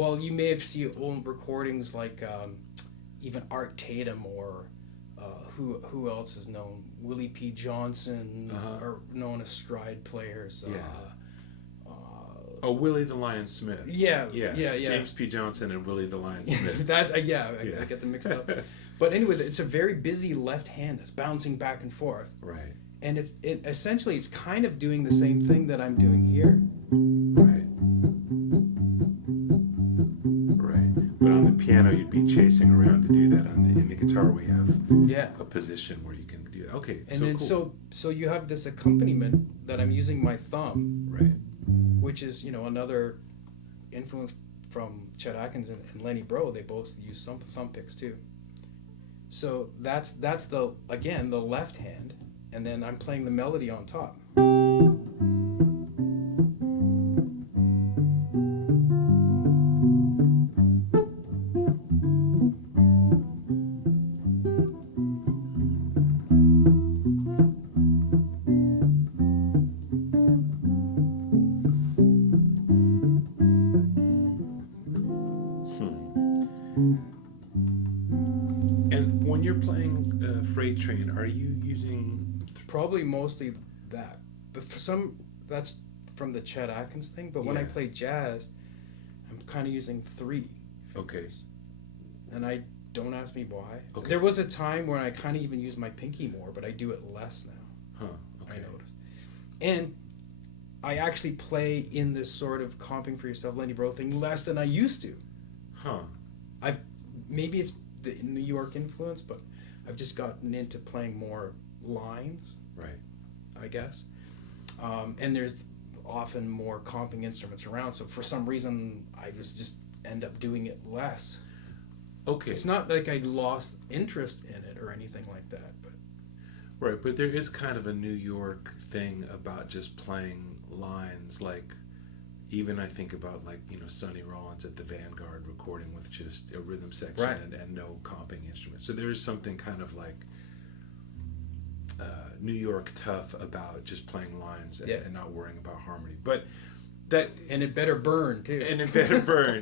Well, you may have seen old recordings like even Art Tatum or who else is known? Willie P. Johnson are known as stride players. Yeah. Oh, Willie the Lion Smith. Yeah. James P. Johnson and Willie the Lion Smith. I get them mixed up. But anyway, it's a very busy left hand that's bouncing back and forth. Right. And essentially it's kind of doing the same thing that I'm doing here. Right. Right. But on the piano, you'd be chasing around to do that. In the guitar, we have a position where you can do that. Okay. And then cool. so you have this accompaniment that I'm using my thumb. Right. Which is, another influence from Chet Atkins and Lenny Breau. They both use some thumb picks too. So that's the left hand, and then I'm playing the melody on top. And when you're playing Freight Train, are you using... Probably mostly that. But for some, that's from the Chet Atkins thing. But when I play jazz, I'm kind of using 3 fingers. Okay. And don't ask me why. Okay. There was a time where I kind of even use my pinky more, but I do it less now. Okay. I noticed. And I actually play in this sort of comping for yourself, Lenny Breau thing less than I used to. Maybe it's the New York influence, but I've just gotten into playing more lines. Right. I guess. And there's often more comping instruments around, so for some reason I just end up doing it less. Okay. It's not like I lost interest in it or anything like that, but... Right, but there is kind of a New York thing about just playing lines, like, even I think about, like, Sonny Rollins at the Vanguard recording with just a rhythm section and no comping instrument. So there is something kind of like New York tough about just playing lines and not worrying about harmony. But that... And it better burn, too. And it better burn.